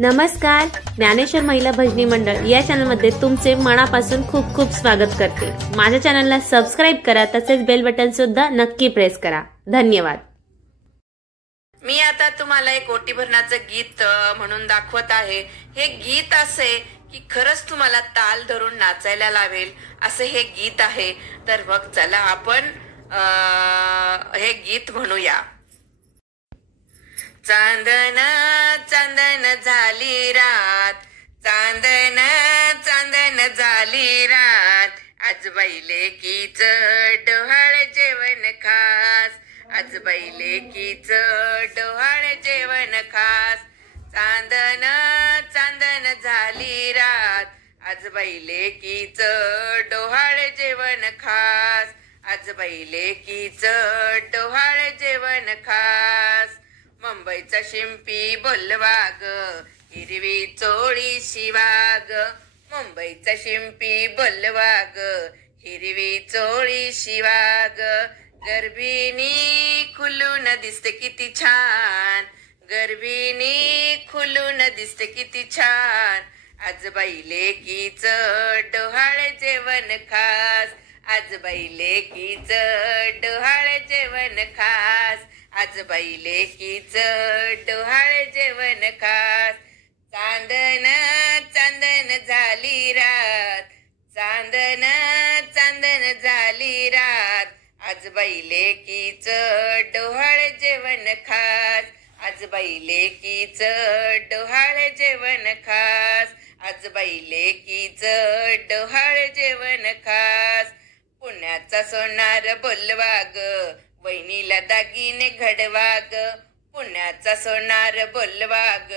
नमस्कार, ज्ञानेश्वर महिला भजनी मंडळ या चॅनलमध्ये तुमचे मनापासून खूप खूप स्वागत करते। माझ्या चॅनलला सबस्क्राइब करा, तसेच बेल बटन सुद्धा नक्की प्रेस करा। धन्यवाद। मी आता तुम्हाला एक ओटी भरण्याचं गीत म्हणून दाखवत आहे। हे गीत असे की खरंच तुम्हाला ताल धरून नाचायला लावेल असे हे गीत आहे। तर मग चला आपण हे गीत म्हणूया। चांदन चांदन झाली रात, चांदन चांदन झाली रात, आज बैलेकीच डोहाळ जेवण खास, आज बैलेकीच डोहाळ जेवण खास। चांदन चांदन झाली रात, आज बैलेकीच डोहाळ जेवण खास, आज बैलेकीच डोहाळ जेवण खास। मुंबईचा शिंपी बोलवा ग, हिरवी चोळी शिवा ग, मुंबईचा शिंपी बोलवा ग, हिरवी चोळी शिवा ग। गर्भिणी खुलून दिसते किती छान, गर्भिणी खुलून दिसते किती छान, आज बैलेकीच डोहाळ जेवण खास, आज बैलेकीच डोहाळ जेवण खास, आज बैलेकीच डोहाळ जेवण खास। चांदन चांदन झाली रात, चांदन चांदन झाली रात, आज बैलेकीच डोहाळ जेवण खास, आज बैलेकीच डोहाळ जेवण खास, आज बैलेकीच डोहाळ जेवण खास। पुण्याचा सोनार बोलवा ग, वहिनीला दागिने घडवा ग, पुण्याचा सोनार बोलवा ग,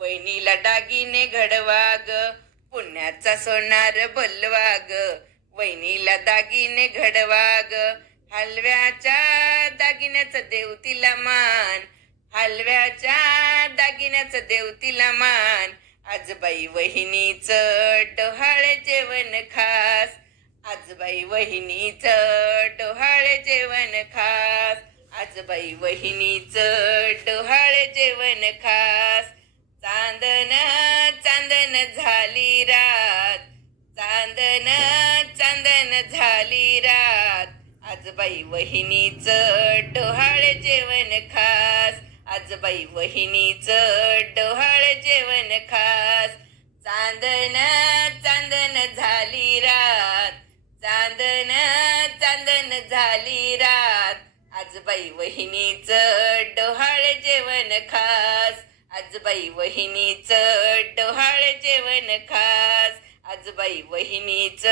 वहिनीला दागिने घडवा ग, पुण्याचा सोनार बोलवा ग, वहिनीला दागिने घडवा ग। हलव्याच्या दागिन्याचा देव तिला मान, हलव्याच्या दागिन्याचा देव तिला मान, आज बाई वहिनीच डोहाळ जेवण खास, आज बाई वहिनीच डोहाळ जेवण खास, आज बाई वहिनीच डोहाळ जेवण खास। चांदन चांदन झाली रात, चांदन चांदन झाली रात, आज बाई वहिनीच डोहाळ जेवण खास, आज बाई वहिनीच डोहाळ जेवण खास। चांदन चांदन झाली रात, चांदन चांदन झाली रात, आज बाई वहिनीच डोहाळ जेवण खास, आज बाई वहिनीच डोहाळ जेवण खास, आज बाई वहिनीच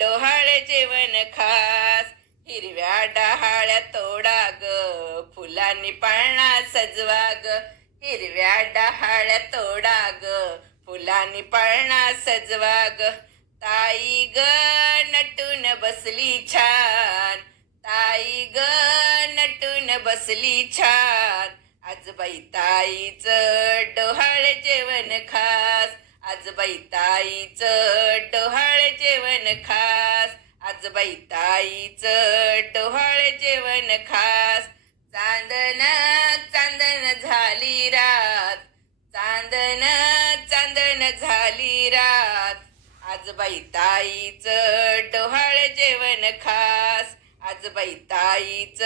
डोहाळ जेवण खास। हिरव्या डहाळ्या तोडा ग, फुलांनी पाळणा सजवा ग, हिरव्या डहाळ्या तोडा ग, फुलांनी पाळणा सजवा ग। ताई ग नटून बसली छान, ताई ग नटून बसली छान, आज बाई ताईच डोहाळ जेवण खास, आज बाई ताईच डोहाळ जेवण खास, आज बाई ताईच डोहाळ जेवण खास। चांदन चांदन झाली रात, चांदन चांदन झाली रात, आज बाई ताईच डोहाळ जेवण खास, आज बाई ताईच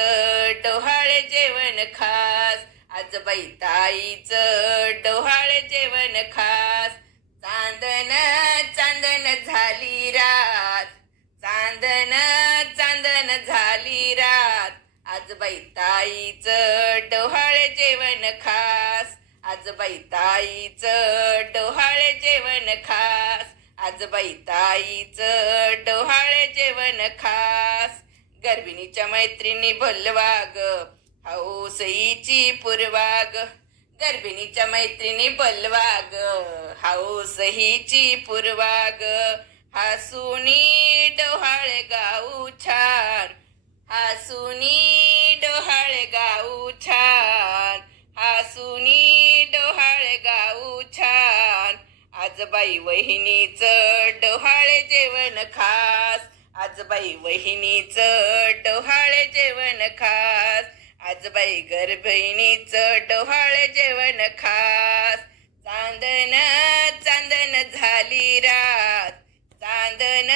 डोहाळ जेवण खास, आज बाई ताईच डोहाळ जेवण खास। चांदन चांदन झाली रात, चांदन चांदन झाली रात, आज बाई ताईच डोहाळ जेवण खास, आज बाई ताईच डोहाळ जेवण खास, आज बाई ताईच डोहाळ जेवण खास। गर्भिणीच्या मैत्रिणी बोलवा ग, हौसईची पुरवा ग, गर्भिणीच्या मैत्रिणी बोलवा ग, हौसईची पुरवा ग। हसूनी डोहाळ गाऊ छान, हसूनी डोहाळ गाऊ छान, हसूनी डोहाळ गाऊ छान, आज बाई वहिनीच डोहाळ जेवण खास, आज बाई वहिनीच डोहाळ जेवण खास, आज बाई गर्भिणीच डोहाळ जेवण खास। चांदन चांदन झाली रात, चांदन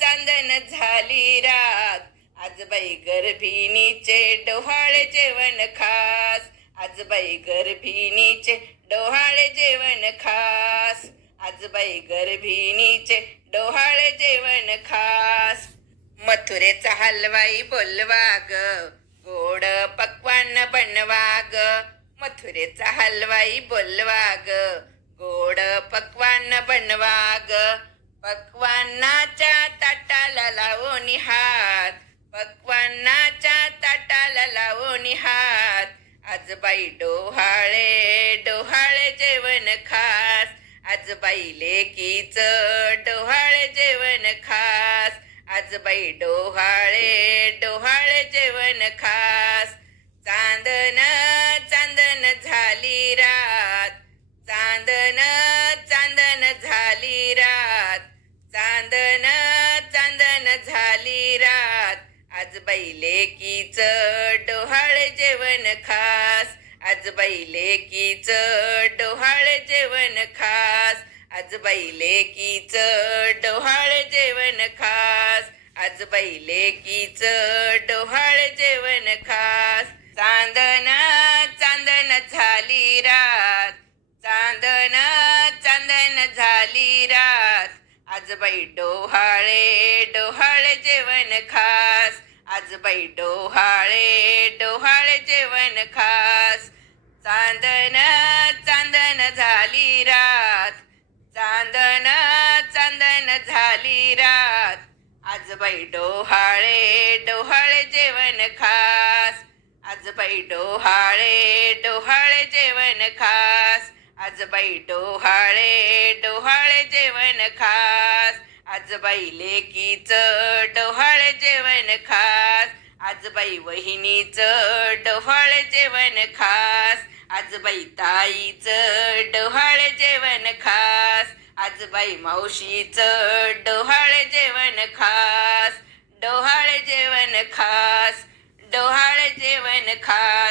चांदन झाली रात, आज बाई गर्भिणीचे डोहाळे जेवण खास, आज बाई गर्भिणीचे डोहाळे जेवण खास, आज बाई गर्भिणीचे डोहाळे जेवण खास. मथुरेचा हलवाई बोलवा ग, गोड पक्वान बनवा ग, मथुरेचा हलवाई बोलवा ग, गोड पक्वान बनवा ग, पक्वानाच्या ताटाला लावून हात, पक्वानाच्या ताटाला लावून हात, आज बाई डोहाळे डोहाळे जेवण खास, आज बाई लेकीचं डोहाळे जेवण खास, आज बाई डोहाळे डोहाळे जेवण खास. चांदन चांदन झाली रात, चांदन चांदन झाली रात, चांदन चांदन झाली रात, आज बाई लेकीचं डोहाळे जेवण खास, आज बाई लेकीचं डोहाळे जेवण खास, आज बाई लेकीचं डोहाळे जेवण खास, आज बाई लेकीचं डोहाळे जेवण खास. चांदन चांदन झाली रात, चांदन चांदन झाली रात, आज बाई डोहाळे डोहाळे जेवण खास, आज बाई डोहाळे डोहाळे जेवण खास. चांदन चांदन झाली रात, चांदन चांदन झाली रात, आज बाई डोहाळे डोहाळे जेवण खास, आज बाई डोहाळे डोहाळे जेवण खास, आज बाई डोहाळे डोहाळे जेवण खास, आज बाई लेकीचं डोहाळे जेवण खास, आज बाई वहिनीचं डोहाळे जेवण खास, आज बाई ताईचं डोहाळे जेवण खास, आज बाई मावशीचं डोहाळे जेवण खास, डोहाळे जेवण खास, डोहाळे जेवण खास.